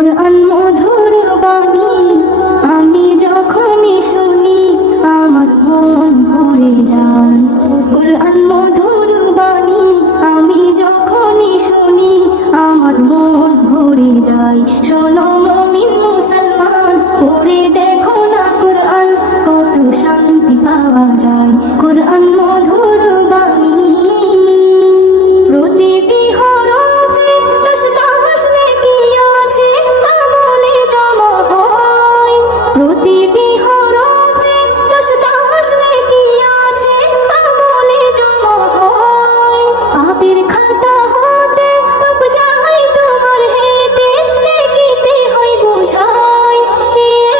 কুরআন মধুর বাণী আমি যখনই শুনি আমার মন ভরে যায়। কুরআন মধুর বাণী আমি যখনই শুনি আমার মন ভরে যায়। শোনো মুমিন মুসলমান, পড়ে দেখো না কুরআন, কত শান্তি পাওয়া যায়। কুরআন মধুর বাণী প্রতিটি হরফে দশ দশ নেকি আছে, আমলে জমা হয়। প্রতিটি হরফে দশ দশ নেকি আছে, আমলে জমা হয়। পাপের খাতা হতে পাপ যায় তোমার হেঁটে, নেকিতে হয় বোঝাই।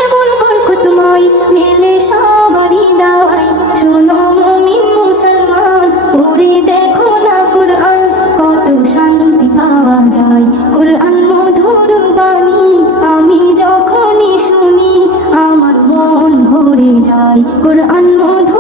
এমন বরকতময় মেলে সবারই দাওয়াই। শোনো মুমিন মুসলমান, পড়ে দেখো না কুরআন, কত শান্তি পাওয়া যায়। কুরআন মধুর বাণী আমি যখনই শুনি আমার মন ভরে যায়। কুরআন মধুর